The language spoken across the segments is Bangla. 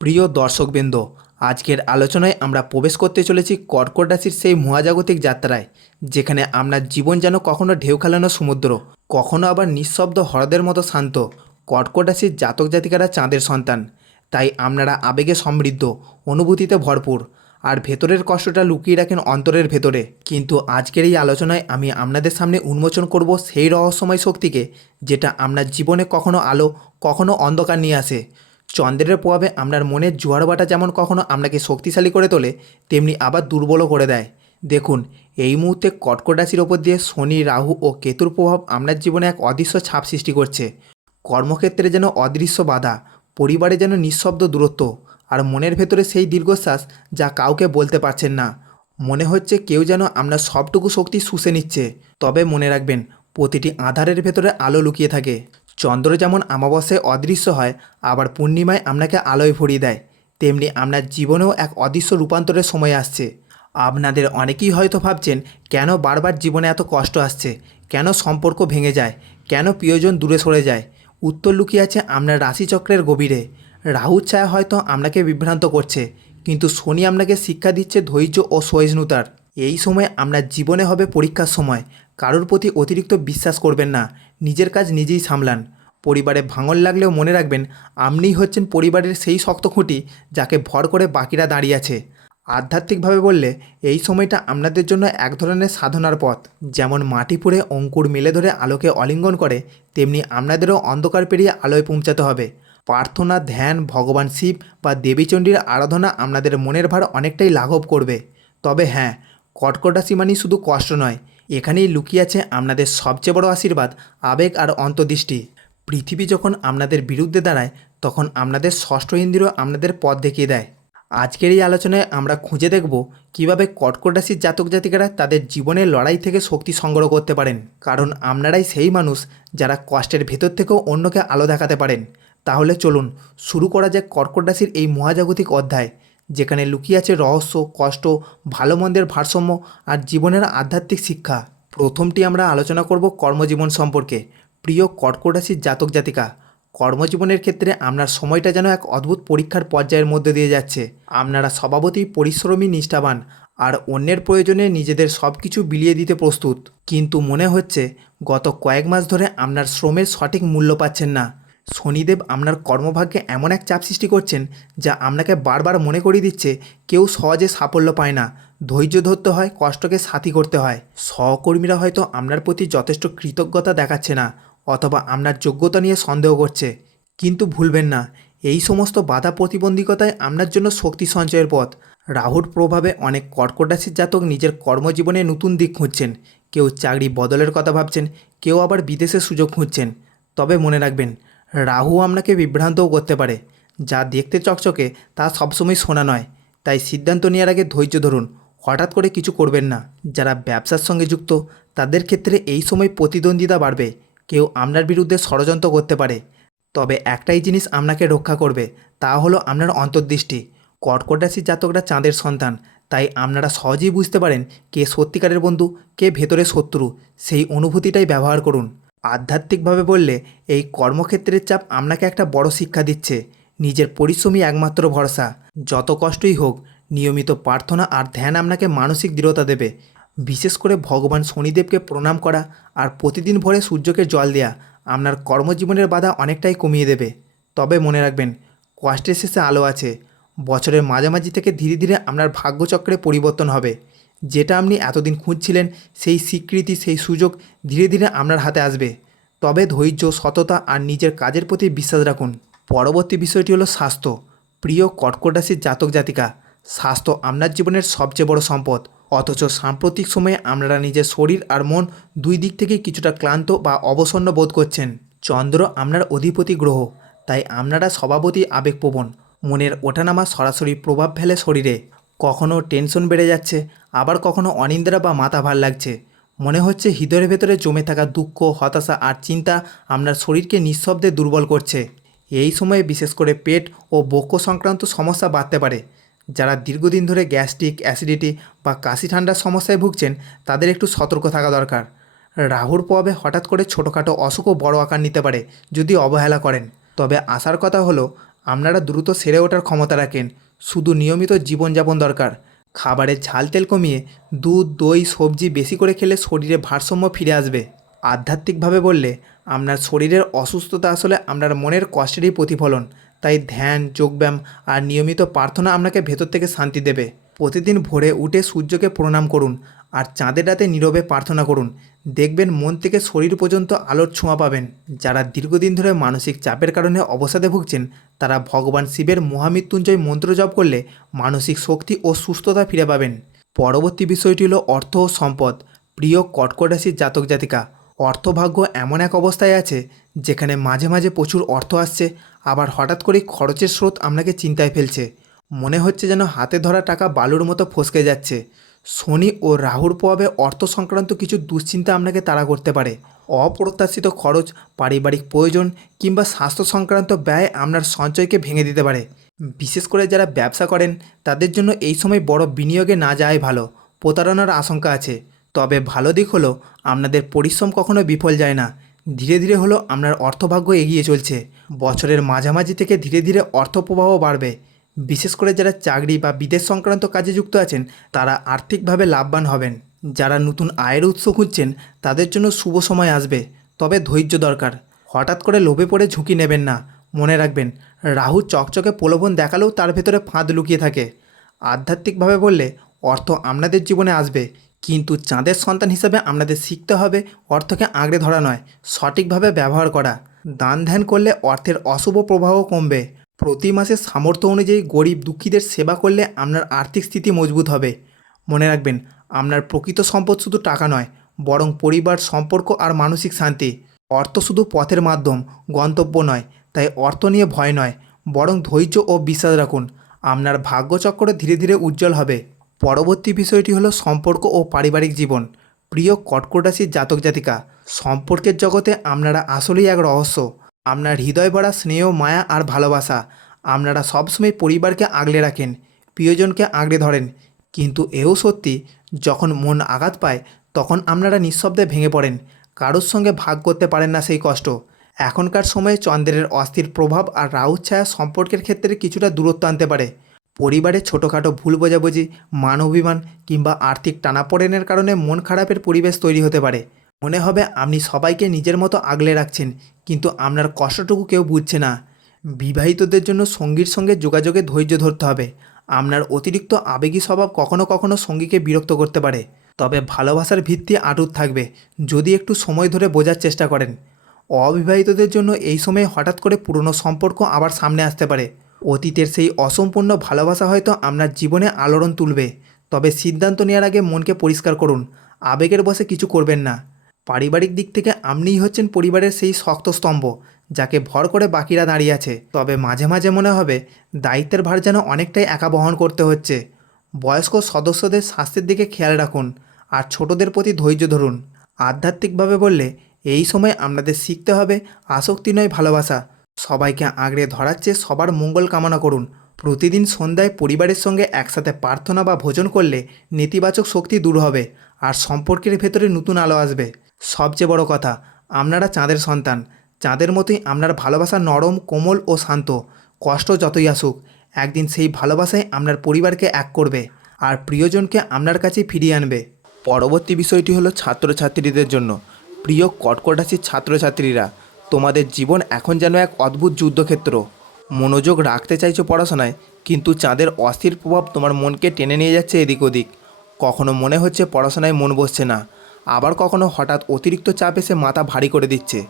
প্রিয় দর্শকবৃন্দ, আজকের আলোচনায় আমরা প্রবেশ করতে চলেছি কর্কট রাশির সেই মহাজাগতিক যাত্রায়, যেখানে আপনার জীবন যেন কখনো ঢেউ খেলানো সমুদ্র, কখনো আবার নিঃশব্দ হ্রদের মতো শান্ত, কর্কট রাশির জাতক জাতিকারা চাঁদের সন্তান। তাই আপনারা আবেগে সমৃদ্ধ, অনুভূতিতে ভরপুর, আর ভেতরের কষ্টটা লুকিয়ে রাখেন অন্তরের ভেতরে। কিন্তু আজকের এই আলোচনায় আমি আপনাদের সামনে উন্মোচন করব সেই রহস্যময় শক্তিকে, যেটা আপনার জীবনে কখনো আলো, কখনো অন্ধকার নিয়ে আসে। চন্দ্রের প্রভাবে আপনার মনের জোয়ার জোয়ারবাটা যেমন কখনো আপনাকে শক্তিশালী করে তোলে, তেমনি আবার দুর্বলও করে দেয়। দেখুন, এই মুহূর্তে কর্কট রাশির ওপর দিয়ে শনি, রাহু ও কেতুর প্রভাব আপনার জীবনে এক অদৃশ্য ছাপ সৃষ্টি করছে। কর্মক্ষেত্রে যেন অদৃশ্য বাধা, পরিবারে যেন নিঃশব্দ দূরত্ব, আর মনের ভেতরে সেই দীর্ঘশ্বাস যা কাউকে বলতে পারছেন না। মনে হচ্ছে কেউ যেন আপনার সবটুকু শক্তি শুষে নিচ্ছে। তবে মনে রাখবেন, প্রতিটি আধারের ভেতরে আলো লুকিয়ে থাকে। চন্দ্র যেমন আমাবস্যায় অদৃশ্য হয়, আবার পূর্ণিমায় আপনাকে আলোয় ভরিয়ে দেয়। তেমনি আপনার জীবনেও এক অদৃশ্য রূপান্তরের সময় আসছে। আপনাদের অনেকেই হয়তো ভাবছেন, কেন বারবার জীবনে এত কষ্ট আসছে? কেন সম্পর্ক ভেঙে যায়? কেন প্রিয়জন দূরে সরে যায়? উত্তর লুকিয়ে আছে আপনার রাশিচক্রের গভীরে। রাহুর ছায়া হয়তো আপনাকে বিভ্রান্ত করছে, কিন্তু শনি আপনাকে শিক্ষা দিচ্ছে ধৈর্য ও সহিষ্ণুতার। এই সময় আপনার জীবনে হবে পরীক্ষার সময়। কারোর প্রতি অতিরিক্ত বিশ্বাস করবেন না। নিজের কাজ নিজেই সামলান। পরিবারে ভাঙন লাগলেও মনে রাখবেন আপনিই হচ্ছেন পরিবারের সেই শক্ত খুঁটি যাকে ভর করে বাকিরা দাঁড়িয়ে আছে। আধ্যাত্মিকভাবে বললে, এই সময়টা আপনাদের জন্য এক ধরনের সাধনার পথ। যেমন মাটি পুড়ে অঙ্কুর মেলে ধরে আলোকে অলিঙ্গন করে, তেমনি আপনাদেরও অন্ধকার পেরিয়ে আলোয় পৌঁছাতে হবে। প্রার্থনা, ধ্যান, ভগবান শিব বা দেবীচণ্ডীর আরাধনা আপনাদের মনের ভার অনেকটাই লাঘব করবে। তবে হ্যাঁ কর্কট রাশি মানেই শুধু কষ্ট নয়, এখানেই লুকিয়ে আছে আপনাদের সবচেয়ে বড় আশীর্বাদ, আবেগ আর অন্তর্দৃষ্টি। পৃথিবী যখন আপনাদের বিরুদ্ধে দাঁড়ায়, তখন আপনাদের ষষ্ঠ ইন্দ্রিয় আপনাদের পথ দেখিয়ে দেয়। আজকের এই আলোচনায় আমরা খুঁজে দেখব কীভাবে কর্কট রাশির জাতক জাতিকারা তাদের জীবনের লড়াই থেকে শক্তি সংগ্রহ করতে পারেন। কারণ আপনারাই সেই মানুষ যারা কষ্টের ভেতর থেকেও অন্যকে আলো দেখাতে পারেন। তাহলে চলুন শুরু করা যাক কর্কট রাশির এই মহাজাগতিক অধ্যায়, যেখানে লুকিয়ে আছে রহস্য, কষ্ট ভালো মন্দের ভারসাম্য আর জীবনের আধ্যাত্মিক শিক্ষা। প্রথমটি আমরা আলোচনা করব কর্মজীবন সম্পর্কে। প্রিয় কর্কট রাশির জাতক জাতিকা, কর্মজীবনের ক্ষেত্রে আপনার সময়টা যেন এক অদ্ভুত পরীক্ষার পর্যায়ের মধ্যে দিয়ে যাচ্ছে। আপনারা স্বভাবতই পরিশ্রমী, নিষ্ঠাবান আর অন্যের প্রয়োজনে নিজেদের সব কিছু বিলিয়ে দিতে প্রস্তুত। কিন্তু মনে হচ্ছে, গত কয়েক মাস ধরে আপনার শ্রমের সঠিক মূল্য পাচ্ছেন না। শনিদেব আপনার কর্মভাগ্যে এমন এক চাপ সৃষ্টি করছেন, যা আপনাকে বারবার মনে করিয়ে দিচ্ছে, কেউ সহজে সাফল্য পায় না। ধৈর্য ধরতে হয়, কষ্টকে সাথী করতে হয়। সহকর্মীরা হয়তো আপনার প্রতি যথেষ্ট কৃতজ্ঞতা দেখাচ্ছে না। অথবা আপনার যোগ্যতা নিয়ে সন্দেহ করছে। কিন্তু ভুলবেন না, এই সমস্ত বাধা প্রতিবন্ধকতায় আপনার জন্য শক্তি সঞ্চয়ের পথ। রাহুর প্রভাবে অনেক কর্কট রাশির জাতক নিজের কর্মজীবনে নতুন দিক খুঁজছেন। কেউ চাকরি বদলের কথা ভাবছেন, কেউ আবার বিদেশের সুযোগ খুঁজছেন। তবে মনে রাখবেন, রাহু আপনাকে বিভ্রান্তও করতে পারে। যা দেখতে চকচকে, তা সবসময় শোনা নয়। তাই সিদ্ধান্ত নেওয়ার আগে ধৈর্য ধরুন। হঠাৎ করে কিছু করবেন না। যারা ব্যবসার সঙ্গে যুক্ত, তাদের ক্ষেত্রে এই সময় প্রতিদ্বন্দ্বিতা বাড়বে। কেউ আপনার বিরুদ্ধে ষড়যন্ত্র করতে পারে। তবে একটাই জিনিস আপনাকে রক্ষা করবে, তা হলো আপনার অন্তর্দৃষ্টি। কর্কট রাশির জাতকরা চাঁদের সন্তান, তাই আপনারা সহজেই বুঝতে পারেন কে সত্যিকারের বন্ধু, কে ভেতরে শত্রু, সেই অনুভূতিটাই ব্যবহার করুন। আধ্যাত্মিকভাবে বললে, এই কর্মক্ষেত্রের চাপ আপনাকে একটা বড় শিক্ষা দিচ্ছে। নিজের পরিশ্রমই একমাত্র ভরসা। যত কষ্টই হোক, নিয়মিত প্রার্থনা আর ধ্যান আপনাকে মানসিক দৃঢ়তা দেবে। বিশেষ করে ভগবান শনিদেবকে প্রণাম করা আর প্রতিদিন ভোরে সূর্যকে জল দেয়া আপনার কর্মজীবনের বাধা অনেকটাই কমিয়ে দেবে। তবে মনে রাখবেন, কষ্টের শেষে আলো আছে। বছরের মাঝামাঝি থেকে ধীরে ধীরে আপনার ভাগ্যচক্রে পরিবর্তন হবে। যেটা আপনি এতদিন খুঁজছিলেন, সেই স্বীকৃতি, সেই সুযোগ ধীরে ধীরে আপনার হাতে আসবে। তবে ধৈর্য, সততা আর নিজের কাজের প্রতি বিশ্বাস রাখুন। পরবর্তী বিষয়টি হলো স্বাস্থ্য। প্রিয় কর্কট রাশির জাতক জাতিকা, স্বাস্থ্য আপনার জীবনের সবচেয়ে বড় সম্পদ। অথচ সাম্প্রতিক সময়ে আপনারা নিজের শরীর আর মন দুই দিক থেকেই কিছুটা ক্লান্ত বা অবসন্ন বোধ করছেন। চন্দ্র আপনার অধিপতি গ্রহ, তাই আপনারা স্বভাবতই আবেগপ্রবণ। মনের ওঠানামা সরাসরি প্রভাব ফেলে শরীরে। কখনও টেনশন বেড়ে যাচ্ছে, আবার কখনো অনিন্দ্রা বা মাথা ভার লাগছে। মনে হচ্ছে হৃদয়ের ভেতরে জমে থাকা দুঃখ, হতাশা আর চিন্তা আপনার শরীরকে নিঃশব্দে দুর্বল করছে। এই সময়ে বিশেষ করে পেট ও বক্ষ সংক্রান্ত সমস্যা বাড়তে পারে। যারা দীর্ঘদিন ধরে গ্যাস্ট্রিক, অ্যাসিডিটি বা কাশি ঠান্ডার সমস্যায় ভুগছেন, তাদের একটু সতর্ক থাকা দরকার। রাহুর প্রভাবে হঠাৎ করে ছোটোখাটো অসুখও বড় আকার নিতে পারে, যদি অবহেলা করেন। তবে আসার কথা হলো, আপনারা দ্রুত সেরে ওঠার ক্ষমতা রাখেন। শুধু নিয়মিত জীবনযাপন দরকার। খাবারের ঝাল তেল কমিয়ে দুধ, দই, সবজি বেশি করে খেলে শরীরে ভারসাম্য ফিরে আসবে। আধ্যাত্মিকভাবে বললে, আপনার শরীরের অসুস্থতা আসলে আপনার মনের কষ্টেরই প্রতিফলন। তাই ধ্যান, যোগব্যায়াম আর নিয়মিত প্রার্থনা আপনাকে ভেতর থেকে শান্তি দেবে। প্রতিদিন ভোরে উঠে সূর্যকে প্রণাম করুন আর চাঁদের রাতে নীরবে প্রার্থনা করুন। দেখবেন মন থেকে শরীর পর্যন্ত আলোর ছোঁয়া পাবেন। যারা দীর্ঘদিন ধরে মানসিক চাপের কারণে অবসাদে ভুগছেন, তারা ভগবান শিবের মহামৃত্যুঞ্জয় মন্ত্র জপ করলে মানসিক শক্তি ও সুস্থতা ফিরে পাবেন। পরবর্তী বিষয়টি হলো অর্থ ও সম্পদ। প্রিয় কর্কট রাশির জাতক জাতিকা অর্থভাগ্য এমন এক অবস্থায় আছে, যেখানে মাঝে মাঝে প্রচুর অর্থ আসছে, আবার হঠাৎ করেই খরচের স্রোত আপনাকে চিন্তায় ফেলছে। মনে হচ্ছে যেন হাতে ধরা টাকা বালুর মতো ফসকে যাচ্ছে। শনি ও রাহুর প্রভাবে অর্থ সংক্রান্ত কিছু দুশ্চিন্তা আপনাকে তাড়া করতে পারে। অপ্রত্যাশিত খরচ, পারিবারিক প্রয়োজন কিংবা স্বাস্থ্য সংক্রান্ত ব্যয় আপনার সঞ্চয়কে ভেঙে দিতে পারে। বিশেষ করে যারা ব্যবসা করেন, তাদের জন্য এই সময় বড় বিনিয়োগে না যাওয়াই ভালো, প্রতারণার আশঙ্কা আছে। তবে ভালো দিক হলো, আপনাদের পরিশ্রম কখনো বিফল যায় না। ধীরে ধীরে হলো আপনার অর্থভাগ্য এগিয়ে চলছে। বছরের মাঝামাঝি থেকে ধীরে ধীরে অর্থ প্রবাহ বাড়বে। বিশেষ করে যারা চাকরি বা বিদেশ সংক্রান্ত কাজে যুক্ত আছেন, তারা আর্থিকভাবে লাভবান হবেন। যারা নতুন আয়ের উৎস খুঁজছেন, তাদের জন্য শুভ সময় আসবে। তবে ধৈর্য দরকার। হঠাৎ করে লোভে পড়ে ঝুঁকি নেবেন না। মনে রাখবেন, রাহু চকচকে প্রলোভন দেখালেও তার ভেতরে ফাঁদ লুকিয়ে থাকে। আধ্যাত্মিকভাবে বললে, অর্থ আপনাদের জীবনে আসবে। কিন্তু চাঁদের সন্তান হিসাবে আপনাদের শিখতে হবে অর্থকে আঁকড়ে ধরা নয়, সঠিকভাবে ব্যবহার করা। দান ধ্যান করলে অর্থের অশুভ প্রভাব কমবে। প্রতি মাসে সামর্থ্য অনুযায়ী গরিব দুঃখীদের সেবা করলে আপনার আর্থিক স্থিতি মজবুত হবে। মনে রাখবেন, আপনার প্রকৃত সম্পদ শুধু টাকা নয়, বরং পরিবার, সম্পর্ক আর মানসিক শান্তি। অর্থ শুধু পথের মাধ্যম, গন্তব্য নয়, তাই অর্থ নিয়ে ভয় নয়, বরং ধৈর্য ও বিশ্বাস রাখুন। আপনার ভাগ্যচক্র ধীরে ধীরে উজ্জ্বল হবে। পরবর্তী বিষয়টি হলো সম্পর্ক ও পারিবারিক জীবন। প্রিয় কর্কট জাতক জাতিকা, সম্পর্কের জগতে আপনারা আসলেই এক রহস্য। আপনার হৃদয় ভরা স্নেহ, মায়া আর ভালোবাসা আপনারা সবসময় পরিবারকে আগলে রাখেন, প্রিয়জনকে আগলে ধরেন। কিন্তু এও সত্যি, যখন মন আঘাত পায়, তখন আপনারা নিঃশব্দে ভেঙে পড়েন, কারোর সঙ্গে ভাগ করতে পারেন না সেই কষ্ট। এখনকার সময়ে চন্দ্রের অস্থির প্রভাব আর রাহুর ছায়া সম্পর্কের ক্ষেত্রে কিছুটা দূরত্ব আনতে পারে। পরিবারে ছোটোখাটো ভুল বোঝাবুঝি মান অভিমান কিংবা আর্থিক টানাপোড়েনের কারণে মন খারাপের পরিবেশ তৈরি হতে পারে। মনে হবে আপনি সবাইকে নিজের মতো আগলে রাখছেন, কিন্তু আপনার কষ্টটুকু কেউ বুঝছে না। বিবাহিতদের জন্য সঙ্গীর সঙ্গে যোগাযোগে ধৈর্য ধরতে হবে। আপনার অতিরিক্ত আবেগী স্বভাব কখনো কখনো সঙ্গীকে বিরক্ত করতে পারে। তবে ভালোবাসার ভিত্তি আটুট থাকবে, যদি একটু সময় ধরে বোঝার চেষ্টা করেন। অবিবাহিতদের জন্য এই সময়ে হঠাৎ করে পুরনো সম্পর্ক আবার সামনে আসতে পারে। অতীতের সেই অসম্পূর্ণ ভালোবাসা হয়তো আপনার জীবনে আলোড়ন তুলবে, তবে সিদ্ধান্ত নেওয়ার আগে মনকে পরিষ্কার করুন। আবেগের বসে কিছু করবেন না। পারিবারিক দিক থেকে আপনিই হচ্ছেন পরিবারের সেই শক্ত স্তম্ভ, যাকে ভর করে বাকিরা দাঁড়িয়ে আছে। তবে মাঝে মাঝে মনে হবে, দায়িত্বের ভার যেন অনেকটাই একা বহন করতে হচ্ছে। বয়স্ক সদস্যদের স্বাস্থ্যের দিকে খেয়াল রাখুন, আর ছোটদের প্রতি ধৈর্য ধরুন। আধ্যাত্মিকভাবে বললে, এই সময় আপনাদের শিখতে হবে আসক্তি নয় ভালোবাসা। সবাইকে আঁকড়ে ধরার চেয়ে সবার মঙ্গল কামনা করুন। প্রতিদিন সন্ধ্যায় পরিবারের সঙ্গে একসাথে প্রার্থনা বা ভোজন করলে নেতিবাচক শক্তি দূর হবে আর সম্পর্কের ভেতরে নতুন আলো আসবে। সবচেয়ে বড় কথা, আপনারা চাঁদের সন্তান। চাঁদের মতোই আপনার ভালোবাসা নরম, কোমল ও শান্ত। কষ্ট যতই আসুক, একদিন সেই ভালোবাসাই আপনার পরিবারকে এক করবে আর প্রিয়জনকে আপনার কাছে ফিরিয়ে আনবে। পরবর্তী বিষয়টি হলো ছাত্রছাত্রীদের জন্য। প্রিয় কটকটাসির ছাত্রছাত্রীরা তোমাদের জীবন এখন যেন এক অদ্ভুত যুদ্ধক্ষেত্র। মনোযোগ রাখতে চাইছো পড়াশোনায়, কিন্তু চাঁদের অস্থির প্রভাব তোমার মনকে টেনে নিয়ে যাচ্ছে এদিক ওদিক। কখনো মনে হচ্ছে পড়াশোনায় মন বসছে না, আবার কখনো হঠাৎ অতিরিক্ত চাপ এসে মাথা ভারী করে দিচ্ছে।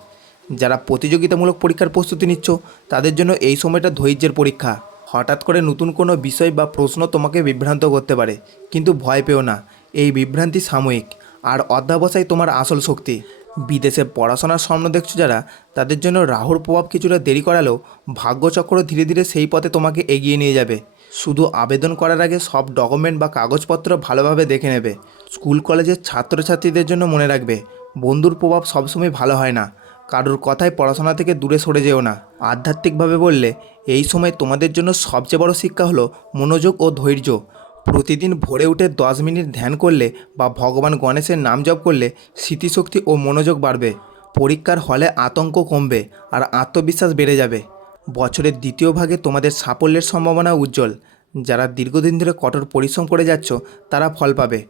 যারা প্রতিযোগিতামূলক পরীক্ষার প্রস্তুতি নিচ্ছ, তাদের জন্য এই সময়টা ধৈর্যের পরীক্ষা। হঠাৎ করে নতুন কোনো বিষয় বা প্রশ্ন তোমাকে বিভ্রান্ত করতে পারে, কিন্তু ভয় পেও না, এই বিভ্রান্তি সাময়িক, আর অধ্যাবসায় তোমার আসল শক্তি। বিদেশে পড়াশোনার স্বপ্ন দেখছ যারা, তাদের জন্য রাহুর প্রভাব কিছুটা দেরি করালেও ভাগ্যচক্র ধীরে ধীরে সেই পথে তোমাকে এগিয়ে নিয়ে যাবে। শুধু আবেদন করার আগে সব ডকুমেন্ট বা কাগজপত্র ভালোভাবে দেখে নেবে। স্কুল কলেজের ছাত্রছাত্রীদের জন্য মনে রাখবে, বন্ধুর প্রভাব সবসময় ভালো হয় না। কারোর কথায় পড়াশোনা থেকে দূরে সরে যেও না। আধ্যাত্মিকভাবে বললে, এই সময় তোমাদের জন্য সবচেয়ে বড় শিক্ষা হলো মনোযোগ ও ধৈর্য। প্রতিদিন ভোরে উঠে দশ মিনিট ধ্যান করলে বা ভগবান গণেশের নাম জপ করলে স্মৃতিশক্তি ও মনোযোগ বাড়বে। পরীক্ষার হলে আতঙ্ক কমবে আর আত্মবিশ্বাস বেড়ে যাবে। বছরের দ্বিতীয় ভাগে তোমাদের সাফল্যের সম্ভাবনা উজ্জ্বল। যারা দীর্ঘদিন ধরে কঠোর পরিশ্রম করে যাচ্ছ, তারা ফল পাবে।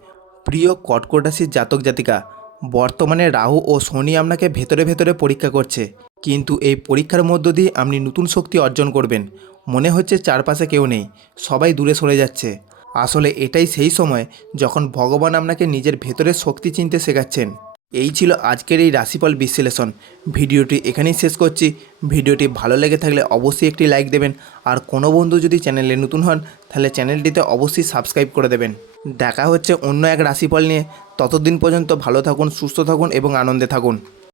প্রিয় কর্কট রাশির জাতক জাতিকা, বর্তমানে রাহু ও শনি আপনাকে ভেতরে ভেতরে পরীক্ষা করছে। কিন্তু এই পরীক্ষার মধ্য দিয়ে আপনি নতুন শক্তি অর্জন করবেন। মনে হচ্ছে চারপাশে কেউ নেই, সবাই দূরে সরে যাচ্ছে। আসলে এটাই সেই সময় যখন ভগবান আপনাকে নিজের ভেতরের শক্তি চিনতে শেখাচ্ছেন। এই ছিল আজকের এই রাশিফল বিশ্লেষণ। ভিডিওটি এখানেই শেষ করছি। ভিডিওটি ভালো লেগে থাকলে অবশ্যই একটি লাইক দেবেন। আর কোনো বন্ধু যদি চ্যানেলে নতুন হন, তাহলে চ্যানেলটিতে অবশ্যই সাবস্ক্রাইব করে দেবেন। দেখা হচ্ছে অন্য এক রাশিফল নিয়ে। ততদিন পর্যন্ত ভালো থাকুন, সুস্থ থাকুন এবং আনন্দে থাকুন।